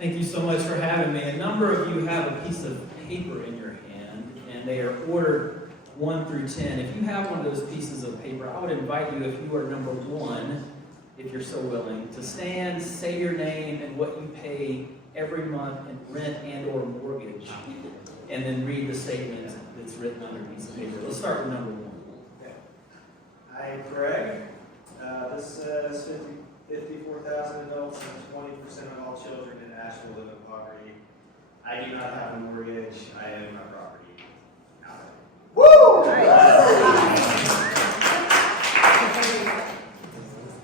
Thank you so much for having me. A number of you have a piece of paper in your hand, and they are ordered 1 through 10. If you have one of those pieces of paper, I would invite you, if you are number 1, if you're so willing, to stand, say your name and what you pay every month in rent and or mortgage, and then read the statement that's written on your piece of paper. Let's start with number 1. Okay. Hi, Greg. This says 54,000 adults and 20% of all children in Asheville live in poverty. I do not have a mortgage. I own my property. Woo!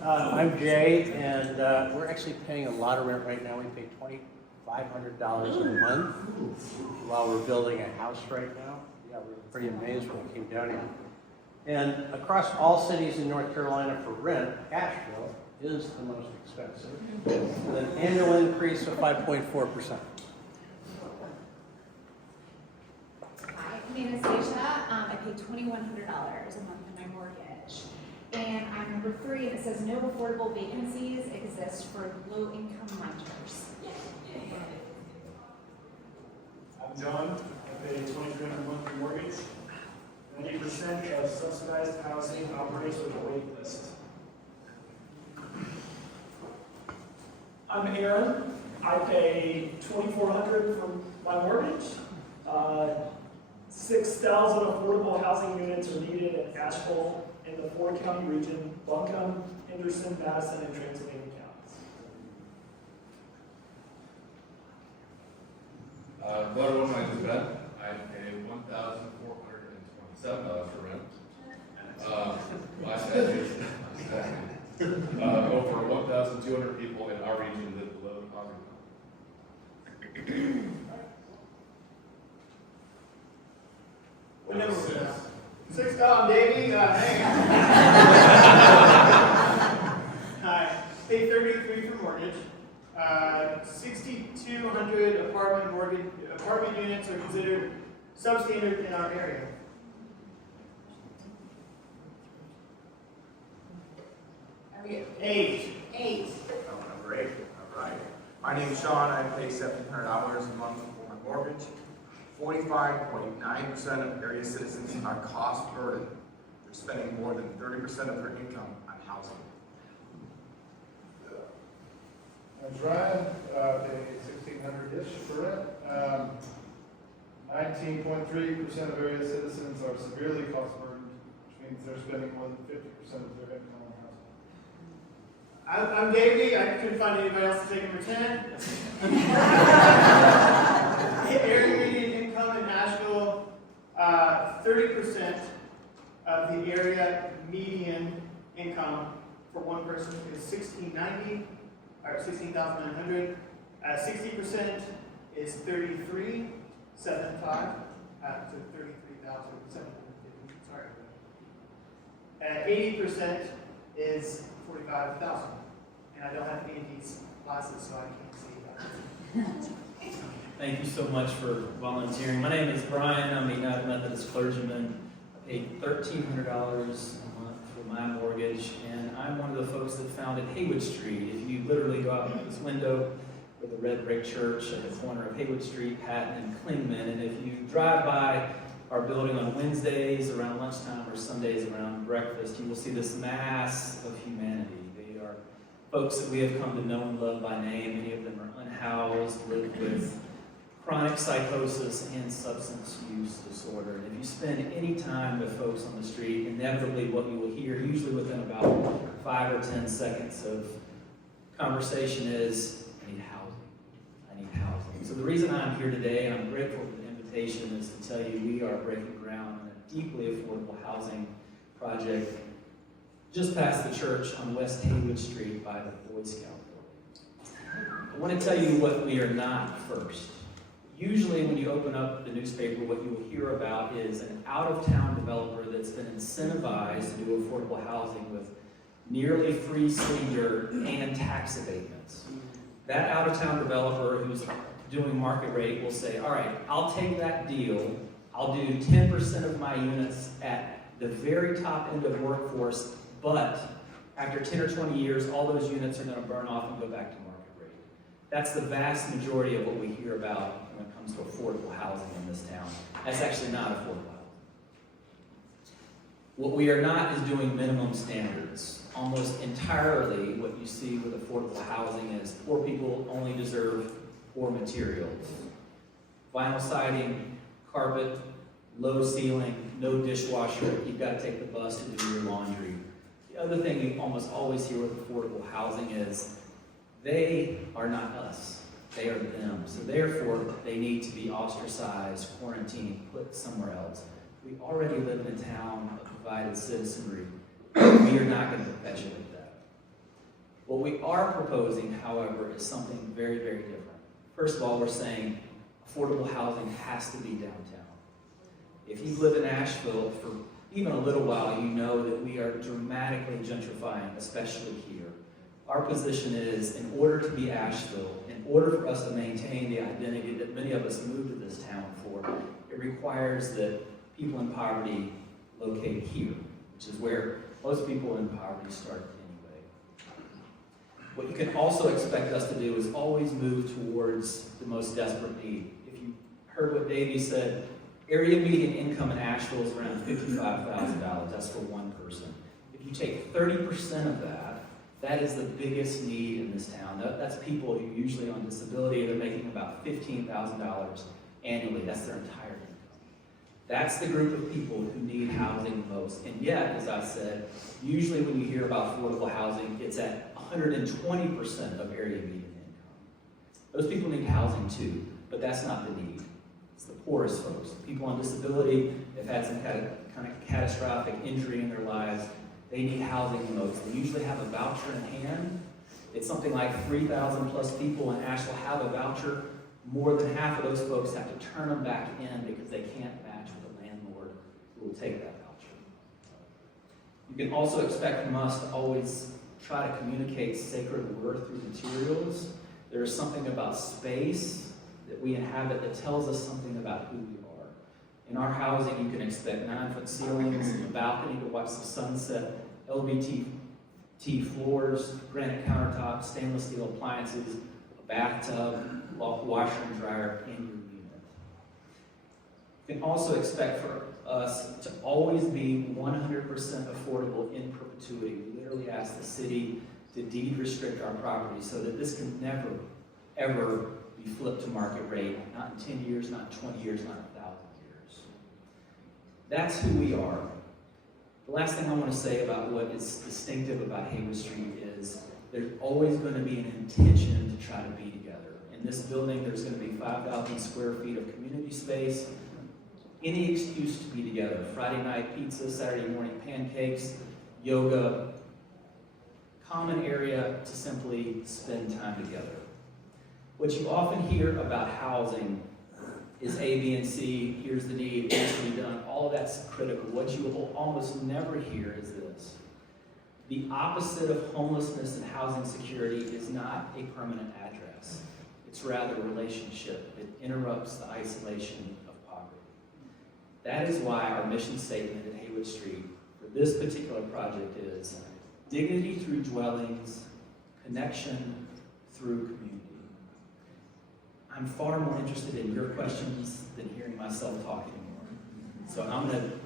I'm Jay, and we're actually paying a lot of rent right now. We pay $2,500 a month while we're building a house right now. Yeah, we were pretty amazed when we came down here. And across all cities in North Carolina for rent, Asheville is the most expensive, with an annual increase of 5.4%. Hi, my name is Aisha. I pay $2,100 a month on my mortgage. And I'm number 3, and it says no affordable vacancies exist for low-income renters. I'm John. I pay $2,300 a month for mortgage. 90% of subsidized housing operates with a wait list. I'm Aaron. I pay $2,400 for my mortgage. 6,000 affordable housing units are needed in Asheville in the 4-county region: Buncombe, Henderson, Madison, and Transylvania counties. Hello, my name is Ben. I pay $1,427 for rent. My statute over 1,200 people in our region live below the poverty line. What number was that? 6 Tom Davey. Hang on. Hi. Pay 33 for mortgage. 6,200 apartment units are considered substandard in our area. Are we 8. 8? Number 8. All right. My name is Sean. I pay $1,700 a month for my mortgage. 45.9% of area citizens are cost burdened. They're spending more than 30% of their income on housing. I'm Ryan. Pay $1,600-ish for rent. 19.3% of area citizens are severely cost burdened, which means they're spending more than 50% of their income on housing. I'm Davey. I couldn't find anybody else to take number 10. Area median income in Asheville, 30% of the area median income for one person is $1,690, or $16,900. 60% is $33,750 to $33,750. Sorry. 80% is $45,000, and I don't have any of these classes, so I can't see that. Thank you so much for volunteering. My name is Brian. I'm a United Methodist clergyman. I pay $1,300 a month for my mortgage, and I'm one of the folks that founded Haywood Street. If you literally go out this window with the red brick church at the corner of Haywood Street, Patton, and Klingman, and if you drive by our building on Wednesdays around lunchtime or Sundays around breakfast, you will see this mass of humanity. They are folks that we have come to know and love by name. Many of them are unhoused, live with chronic psychosis and substance use disorder. And if you spend any time with folks on the street, inevitably what you will hear, usually within about 5 or 10 seconds of conversation, is, I need housing. I need housing. So the reason I'm here today, and I'm grateful for the invitation, is to tell you we are breaking ground on a deeply affordable housing project just past the church on West Haywood Street by the Boy Scout building. I want to tell you what we are not first. Usually when you open up the newspaper, what you will hear about is an out-of-town developer that's been incentivized to do affordable housing with nearly free city dirt and tax abatements. That out-of-town developer who's doing market rate will say, all right, I'll take that deal. I'll do 10% of my units at the very top end of workforce, but after 10 or 20 years, all those units are going to burn off and go back to market rate. That's the vast majority of what we hear about when it comes to affordable housing in this town. That's actually not affordable housing. What we are not is doing minimum standards. Almost entirely what you see with affordable housing is poor people only deserve poor materials. Vinyl siding, carpet, low ceiling, no dishwasher, you've got to take the bus to do your laundry. The other thing you almost always hear with affordable housing is they are not us, they are them. So therefore, they need to be ostracized, quarantined, put somewhere else. We already live in a town of divided citizenry. We are not going to perpetuate that. What we are proposing, however, is something very, very different. First of all, we're saying affordable housing has to be downtown. If you've lived in Asheville for even a little while, you know that we are dramatically gentrifying, especially here. Our position is, in order to be Asheville, in order for us to maintain the identity that many of us moved to this town for, it requires that people in poverty locate here, which is where most people in poverty start anyway. What you can also expect us to do is always move towards the most desperate need. If you heard what Davey said, area median income in Asheville is around $55,000. That's for one person. If you take 30% of that, that is the biggest need in this town. That's people who are usually on disability. They're making about $15,000 annually. That's their entire income. That's the group of people who need housing most. And yet, as I said, usually when you hear about affordable housing, it's at 120% of area median income. Those people need housing too, but that's not the need. It's the poorest folks. People on disability, they've had some kind of catastrophic injury in their lives. They need housing the most. They usually have a voucher in hand. It's something like 3,000 plus people in Asheville have a voucher. More than half of those folks have to turn them back in because they can't match with a landlord who will take that voucher. You can also expect from us to always try to communicate sacred worth through materials. There is something about space that we inhabit that tells us something about who we are. In our housing, you can expect 9-foot ceilings, a balcony to watch the sunset, LVT floors, granite countertops, stainless steel appliances, a bathtub, washer and dryer in your unit. You can also expect for us to always be 100% affordable in perpetuity. We literally ask the city to deed restrict our property so that this can never, ever be flipped to market rate, not in 10 years, not in 20 years, not in 1,000 years. That's who we are. The last thing I want to say about what is distinctive about Haywood Street is there's always going to be an intention to try to be together. In this building, there's going to be 5,000 square feet of community space. Any excuse to be together. Friday night pizza, Saturday morning pancakes, yoga, common area to simply spend time together. What you often hear about housing is A, B, and C, here's the need, it needs to be done. All of that's critical. What you will almost never hear is this. The opposite of homelessness and housing security is not a permanent address. It's rather a relationship. It interrupts the isolation of poverty. That is why our mission statement at Haywood Street for this particular project is dignity through dwellings, connection through community. I'm far more interested in your questions than hearing myself talk anymore. So I'm going to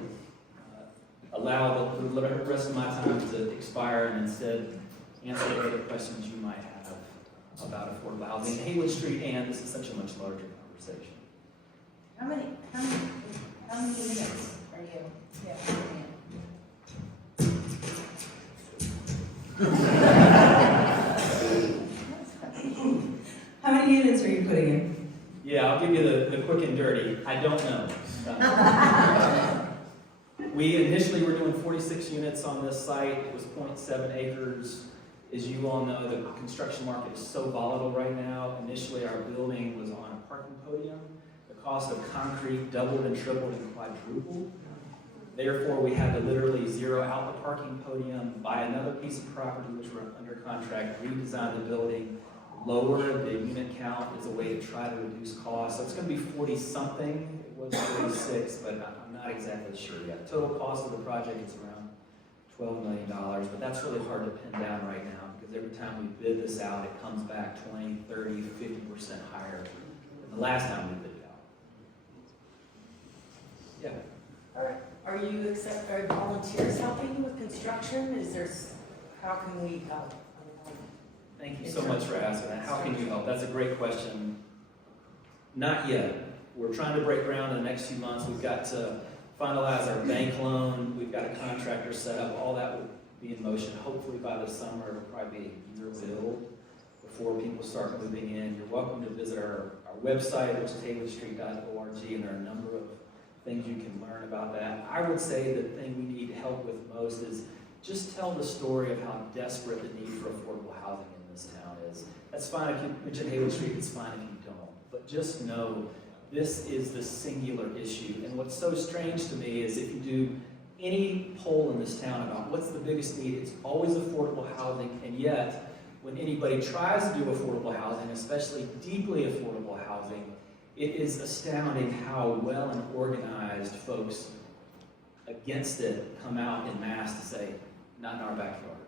allow the rest of my time to expire and instead answer any other questions you might have about affordable housing in Haywood Street, and this is such a much larger conversation. How many units are you How many units are you putting in? Yeah, I'll give you the quick and dirty. I don't know. We initially were doing 46 units on this site. It was 0.7 acres. As you all know, the construction market is so volatile right now. Initially, our building was on a parking podium. The cost of concrete doubled and tripled and quadrupled. Therefore, we had to literally zero out the parking podium, buy another piece of property, which we're under contract, redesign the building, lower the unit count as a way to try to reduce costs. So it's going to be 40-something. It was 46, but I'm not exactly sure yet. Total cost of the project is around $12 million, but that's really hard to pin down right now because because every time we bid this out, it comes back 20, 30, 50% higher than the last time we bid it out. Yeah. Are volunteers helping you with construction? How can we help? Thank you so much for asking that. How can you help? That's a great question. Not yet. We're trying to break ground in the next few months. We've got to finalize our bank loan. We've got a contractor set up. All that will be in motion. Hopefully by the summer, it'll probably be a year build before people start moving in. You're welcome to visit our website, which is haywardstreet.org, and there are a number of things you can learn about that. I would say the thing we need help with most is just tell the story of how desperate the need for affordable housing in this town is. That's fine if you mention Haywood Street, it's fine if you don't. But just know this is the singular issue. And what's so strange to me is if you do any poll in this town about what's the biggest need, it's always affordable housing. And yet, when anybody tries to do affordable housing, especially deeply affordable housing, it is astounding how well and organized folks against it come out in mass to say, not in our backyard.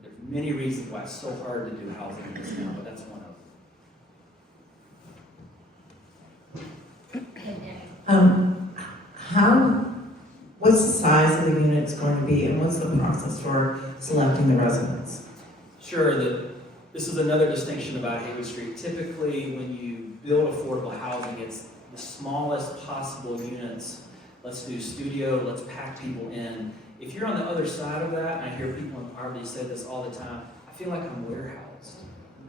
There's many reasons why it's so hard to do housing in this town, but that's one of them. What's the size of the unit going to be, and what's the process for selecting the residents? Sure, this is another distinction about Haywood Street. Typically, when you build affordable housing, it's the smallest possible units. Let's do studio, let's pack people in. If you're on the other side of that, and I hear people in poverty say this all the time, I feel like I'm warehoused.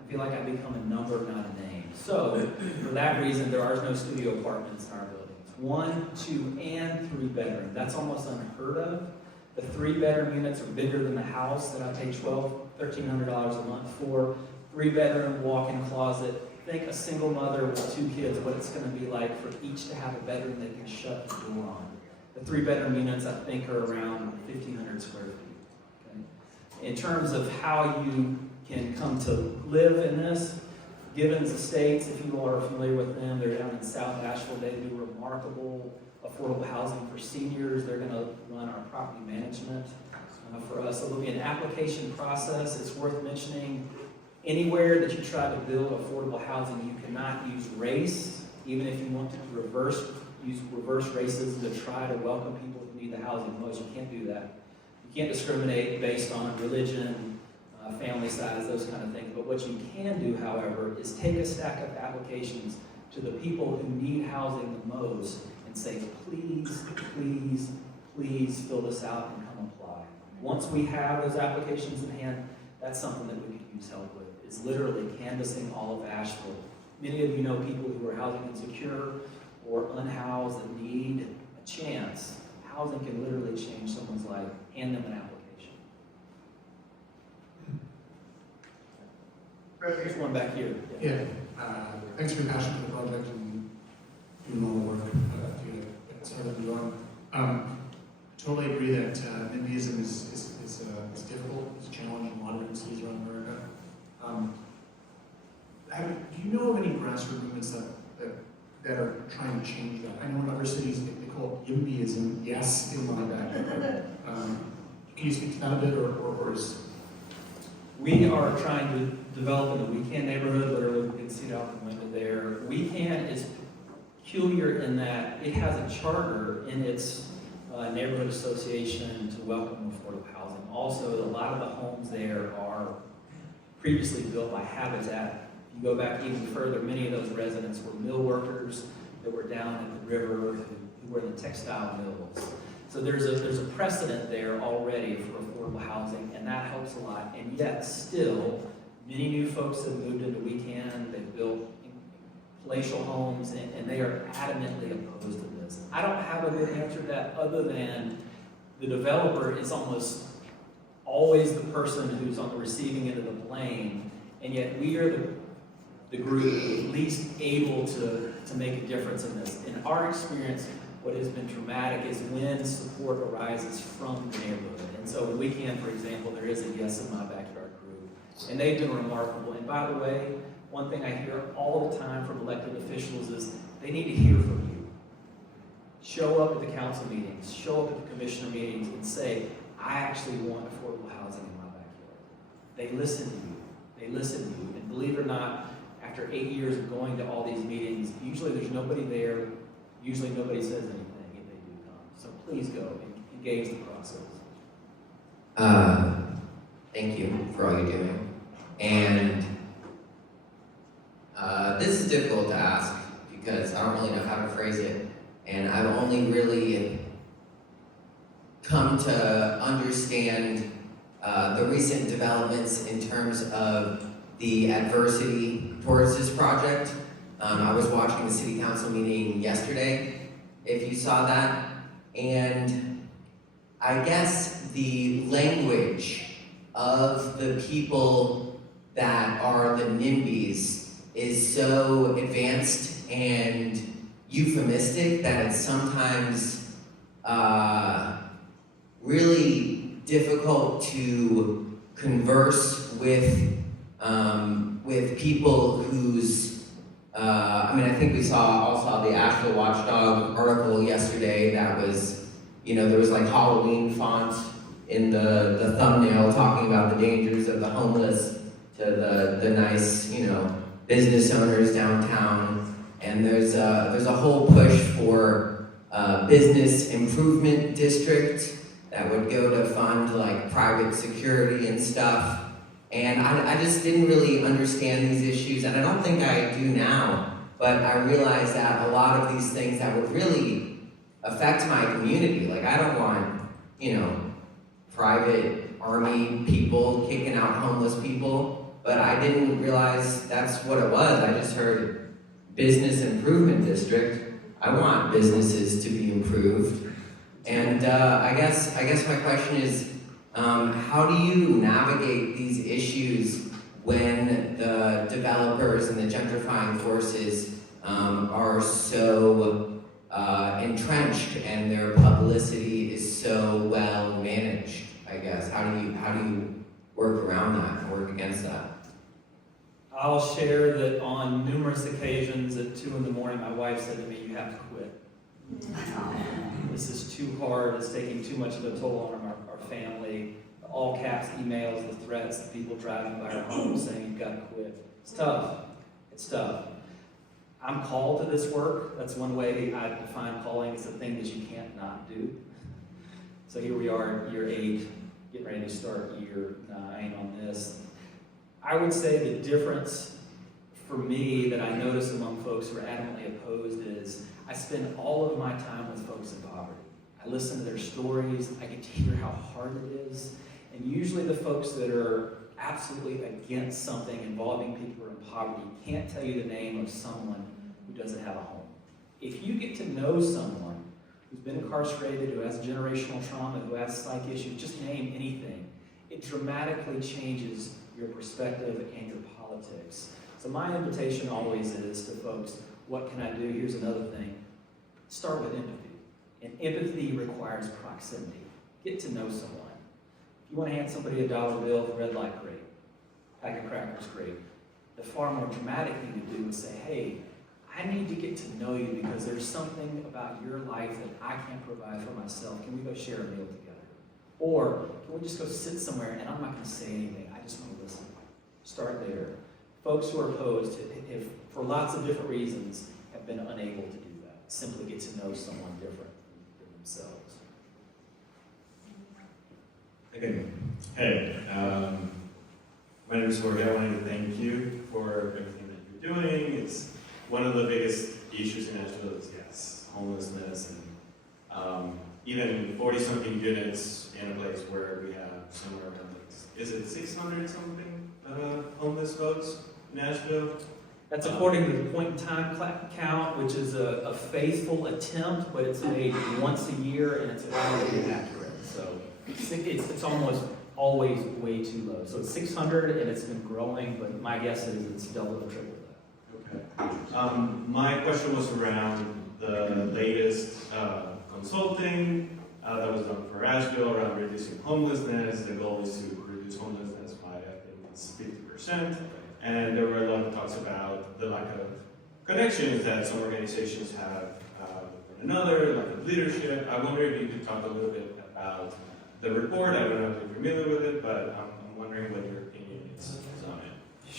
I feel like I become a number, not a name. So, for that reason, there are no studio apartments in our buildings. 1, 2, and 3 bedroom. That's almost unheard of. The 3-bedroom units are bigger than the house that I pay $1,300 a month for. 3-bedroom, walk-in closet. Think a single mother with 2 kids, what it's going to be like for each to have a bedroom they can shut the door on. The 3-bedroom units, I think, are around 1,500 square feet. Okay? In terms of how you can come to live in this, Gibbons Estates, if you are familiar with them, they're down in South Asheville. They do remarkable affordable housing for seniors. They're going to run our property management for us. So there'll be an application process. It's worth mentioning, anywhere that you try to build affordable housing, you cannot use race, even if you want to use reverse racism to try to welcome people who need the housing most. You can't do that. You can't discriminate based on religion, family size, those kind of things. But what you can do, however, is take a stack of applications to the people who need housing the most and say, please, please, please fill this out and come apply. Once we have those applications in hand, that's something that we could use help with. It's literally canvassing all of Asheville. Many of you know people who are housing insecure or unhoused that need a chance. Housing can literally change someone's life. Hand them an application. There's one back here. Yeah, thanks for your passion for the project and doing all the work to get it started and going. Totally agree that NIMBYism is difficult, it's a challenge in a lot of different cities around America. Do you know of any grassroots movements that are trying to change that? I know in other cities they call it YIMBYism, yes, in my backyard. Can you speak to that a bit, or is... We are trying to develop in the Weekend neighborhood, literally we can see it out the window there. Weekend is peculiar in that it has a charter in its neighborhood association to welcome affordable housing. Also, a lot of the homes there are previously built by Habitat. If you go back even further, many of those residents were mill workers that were down at the river who were in the textile mills. So there's a precedent there already for affordable housing, and that helps a lot. And yet, still, many new folks have moved into Weekend. They've built palatial homes, and they are adamantly opposed to this. I don't have a good answer to that other than the developer is almost always the person who's on the receiving end of the blame, and yet we are the group at least able to make a difference in this. In our experience, what has been traumatic is when support arises from the neighborhood. And so in Weekend, for example, there is a Yes in My Backyard group. And they've been remarkable. And by the way, one thing I hear all the time from elected officials is they need to hear from you. Show up at the council meetings, show up at the commissioner meetings and say, I actually want affordable housing in my backyard. they listen to you. They listen to you. And believe it or not, after 8 years of going to all these meetings, usually there's nobody there. Usually nobody says anything if they do come. So please go and engage the process. Thank you for all you're doing. And this is difficult to ask because I don't really know how to phrase it. And I've only really come to understand the recent developments in terms of the adversity towards this project. I was watching the city council meeting yesterday, if you saw that, and I guess the language of the people that are the NIMBYs is so advanced and euphemistic that it's sometimes really difficult to converse with people whose, I think we all saw the Asheville Watchdog article yesterday that was, there was like Halloween font in the thumbnail talking about the dangers of the homeless to the nice, business owners downtown. And there's a whole push for business improvement district that would go to fund like private security and stuff. And I just didn't really understand these issues, and I don't think I do now, but I realized that a lot of these things that would really affect my community, like I don't want, private army people kicking out homeless people, but I didn't realize that's what it was. I just heard business improvement district. I want businesses to be improved. And I guess my question is, how do you navigate these issues when the developers and the gentrifying forces are so entrenched and their publicity is so well managed? I guess how do you work around that and work against that? I'll share that on numerous occasions at 2 in the morning, my wife said to me, "You have to quit. This is too hard. It's taking too much of a toll on our family." The all caps emails, the threats, the people driving by our home saying, "You've got to quit." It's tough. It's tough. I'm called to this work. That's one way I define calling. It's a thing that you can't not do. So here we are, year 8, getting ready to start year 9 on this. I would say the difference for me that I notice among folks who are adamantly opposed is I spend all of my time with folks in poverty. I listen to their stories, I get to hear how hard it is, and usually the folks that are absolutely against something involving people who are in poverty can't tell you the name of someone who doesn't have a home. If you get to know someone who's been incarcerated, who has generational trauma, who has psych issues, just name anything, it dramatically changes your perspective and your politics. So my invitation always is to folks, what can I do? Here's another thing. Start with empathy. And empathy requires proximity. Get to know someone. If you want to hand somebody a $1 bill, the red light, great. Pack of crackers, great. The far more dramatic thing to do is say, hey, I need to get to know you because there's something about your life that I can't provide for myself. Can we go share a meal together? Or can we just go sit somewhere and I'm not going to say anything. I just want to listen. Start there. Folks who are opposed, if for lots of different reasons, have been unable to do that. Simply get to know someone different than themselves. Okay. Hey, my name is Jorge. I wanted to thank you for everything that you're doing. It's one of the biggest issues in Asheville is, yes, homelessness and even 40-something units in a place where we have somewhere around, is it 600-something homeless folks in Asheville? That's according to the point in time count, which is a faithful attempt, but it's made once a year and it's always inaccurate. So it's almost always way too low. So it's 600 and it's been growing, but my guess is it's double or triple that. Okay. My question was around the latest consulting that was done for Asheville around reducing homelessness. The goal is to reduce homelessness by, I think it's 50%. And there were a lot of talks about the lack of connections that some organizations have with one another, lack of leadership. I wonder if you could talk a little bit about the report. I don't know if you're familiar with it, but I'm wondering what your opinion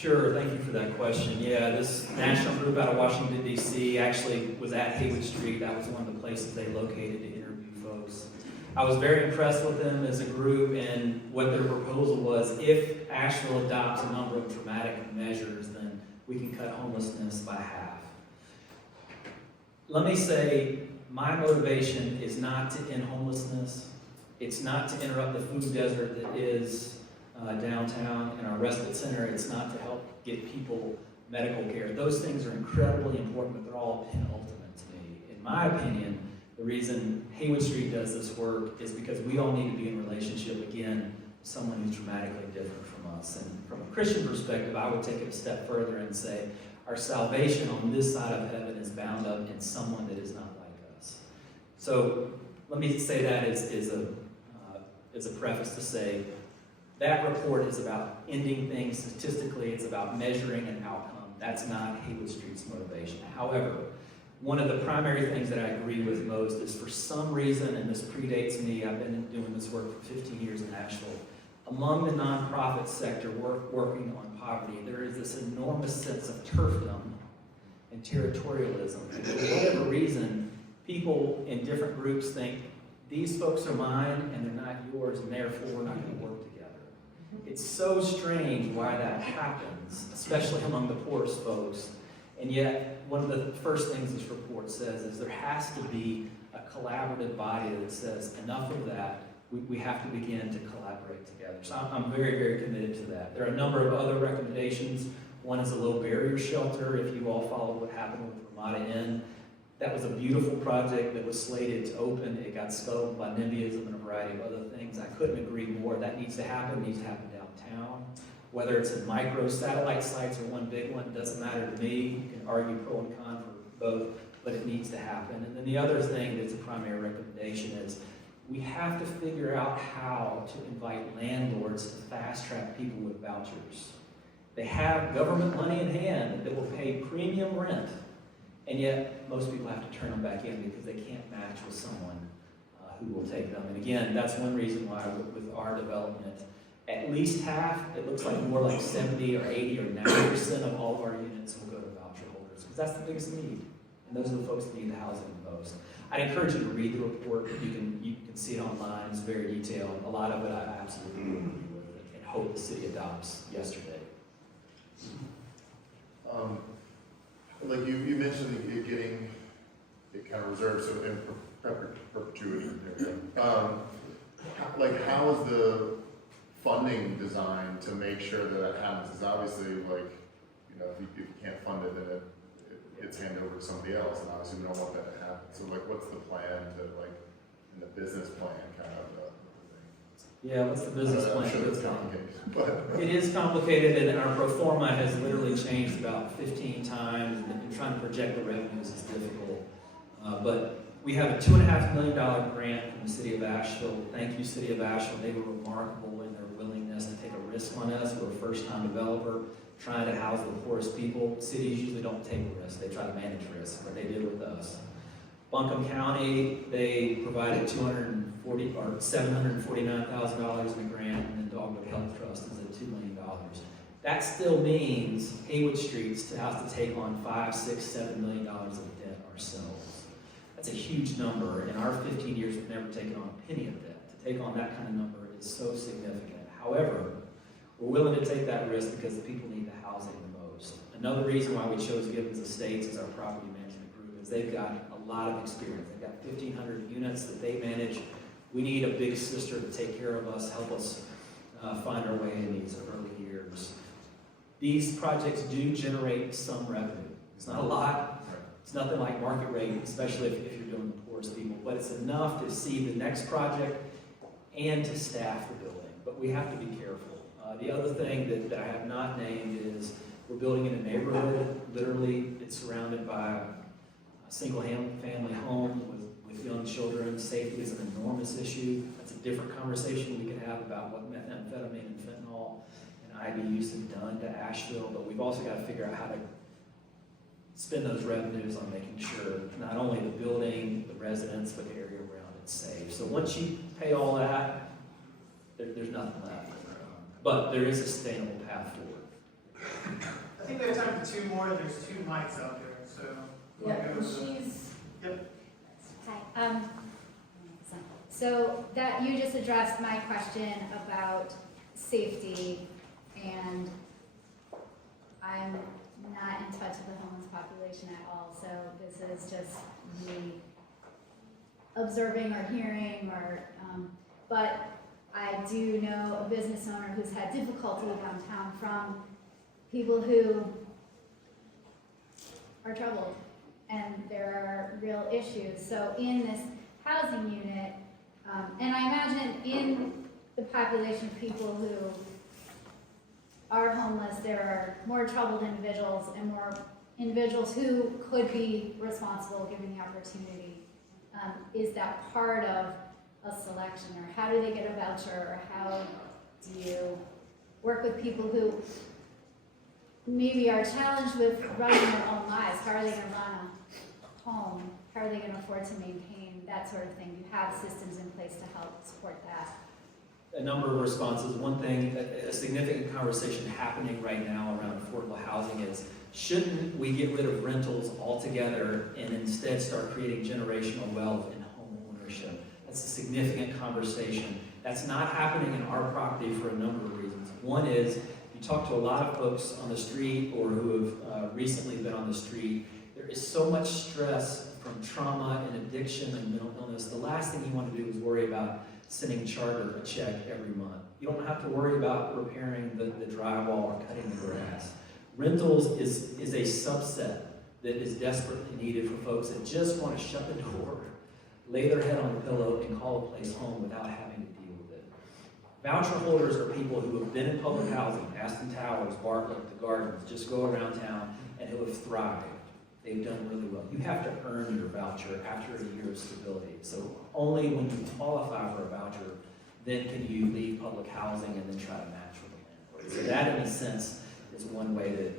Sure, thank you for that question. Yeah, this national group out of Washington, D.C. actually was at Haywood Street. That was one of the places they located to interview folks. I was very impressed with them as a group, and what their proposal was, if Asheville adopts a number of dramatic measures, then we can cut homelessness by half. Let me say, my motivation is not to end homelessness. It's not to interrupt the food desert that is downtown and our respite center. It's not to help get people medical care. Those things are incredibly important, but they're all penultimate to me. In my opinion, the reason Haywood Street does this work is because we all need to be in relationship, again, with someone who's dramatically different from us. And from a Christian perspective, I would take it a step further and say, our salvation on this side of heaven is bound up in someone that is not like us. So let me say that as a preface to say, that report is about ending things statistically. It's about measuring an outcome. That's not Haywood Street's motivation. However, one of the primary things that I agree with most is, for some reason, and this predates me, I've been doing this work for 15 years in Asheville, among the nonprofit sector working on poverty, there is this enormous sense of turfdom and territorialism. And for whatever reason, people in different groups think, these folks are mine and they're not yours, and therefore we're not going to work together. It's so strange why that happens, especially among the poorest folks. And yet, one of the first things this report says is there has to be a collaborative body that says, enough of that, we have to begin to collaborate together. So I'm very, very committed to that. There are a number of other recommendations. One is a low barrier shelter. If you all followed what happened with Ramada Inn, that was a beautiful project that was slated to open. It got scuttled by NIMBYism and a variety of other things. I couldn't agree more. That needs to happen. It needs to happen downtown. Whether it's in micro satellite sites or one big one, doesn't matter to me. You can argue pro and con for both, but it needs to happen. And then the other thing that's a primary recommendation is we have to figure out how to invite landlords to fast-track people with vouchers. They have government money in hand that will pay premium rent, and yet most people have to turn them back in because they can't match with someone who will take them. And again, that's one reason why with our development, at least half, it looks like more like 70 or 80 or 90% of all of our units will go to voucher holders, because that's the biggest need. And those are the folks that need the housing the most. I'd encourage you to read the report. You can see it online. It's very detailed. A lot of it I absolutely agree with and hope the city adopts yesterday. Like you mentioned it getting it kind of reserved so in perpetuity. Like how is the funding designed to make sure that happens? Because obviously, like, you know, if you can't fund it, then it gets handed over to somebody else, and obviously we don't want that to happen. So like, what's the plan to, like, in the business plan kind of thing? Yeah, what's the business plan? I'm sure it's complicated, but it is complicated, and our pro forma has literally changed about 15 times, and trying to project the revenues is difficult. But we have a $2.5 million grant from the city of Asheville. Thank you, city of Asheville. They were remarkable in their willingness to take a risk on us. We're a first-time developer trying to house the poorest people. Cities usually don't take risk. They try to manage risk, but they did with us. Buncombe County, they provided $749,000 in a grant, and then Dogwood Health Trust is at $2 million. That still means Haywood Street still has to take on $5, $6, $7 million of debt ourselves. That's a huge number. In our 15 years, we've never taken on a penny of debt. To take on that kind of number is so significant. However, we're willing to take that risk because the people need the housing the most. Another reason why we chose Gibbons Estates as our property management group is they've got a lot of experience. They've got 1,500 units that they manage. We need a big sister to take care of us, help us find our way in these early years. These projects do generate some revenue. It's not a lot. It's nothing like market rate, especially if you're doing the poorest people, but it's enough to see the next project and to staff the building. But we have to be careful. The other thing that I have not named is we're building in a neighborhood. Literally, it's surrounded by a single family home with young children. Safety is an enormous issue. That's a different conversation we could have about what methamphetamine and fentanyl and IV use have done to Asheville, but we've also got to figure out how to spend those revenues on making sure not only the building, the residents, but the area around it's safe. So once you pay all that, there's nothing left. But there is a sustainable path forward. I think we have time for two more, there's two mics out there, so. we'll Yeah, go and with the- she's, Hi. So that, you just addressed my question about safety, and I'm not in touch with the homeless population at all, so this is just me observing or hearing or, but I do know a business owner who's had difficulty downtown from people who are troubled, and there are real issues. So in this housing unit, and I imagine in the population of people who are homeless, there are more troubled individuals and more individuals who could be responsible given the opportunity. Is that part of a selection, or how do they get a voucher, or how do you work with people who maybe are challenged with running their own lives? How are they going to run a home? How are they going to afford to maintain that sort of thing? You have systems in place to help support that. A number of responses. One thing, a significant conversation happening right now around affordable housing is, shouldn't we get rid of rentals altogether and instead start creating generational wealth in home ownership? That's a significant conversation. That's not happening in our property for a number of reasons. One is, you talk to a lot of folks on the street or who have recently been on the street, there is so much stress from trauma and addiction and mental illness. The last thing you want to do is worry about sending charter a check every month. You don't have to worry about repairing the drywall or cutting the grass. Rentals is a subset that is desperately needed for folks that just want to shut the door, lay their head on the pillow, and call a place home without having to deal with it. Voucher holders are people who have been in public housing, Aston Towers, Bartlett, the Gardens, just go around town, and who have thrived. They've done really well. You have to earn your voucher after a year of stability. So only when you qualify for a voucher, then can you leave public housing and then try to match with the landlord. So that, in a sense, is one way that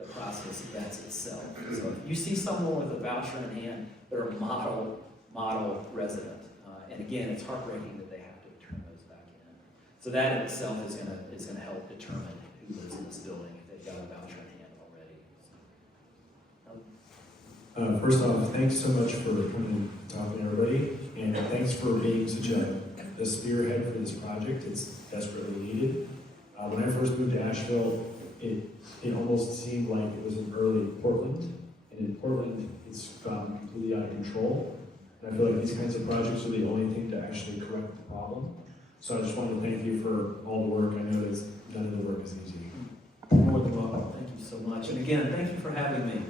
the process vets itself. So if you see someone with a voucher in hand, they're a model resident. And again, it's heartbreaking that they have to turn those back in. So that in itself is gonna help determine who lives in this building if they've got a voucher in hand already. First off, thanks so much for coming and talking to everybody, and thanks for being such a spearhead for this project. It's desperately needed. When I first moved to Asheville, it almost seemed like it was an early Portland, and in Portland, it's gotten completely out of control. And I feel like these kinds of projects are the only thing to actually correct the problem. So I just wanted to thank you for all the work. I know that none of the work is easy. More than welcome. Thank you so much. And again, thank you for having me.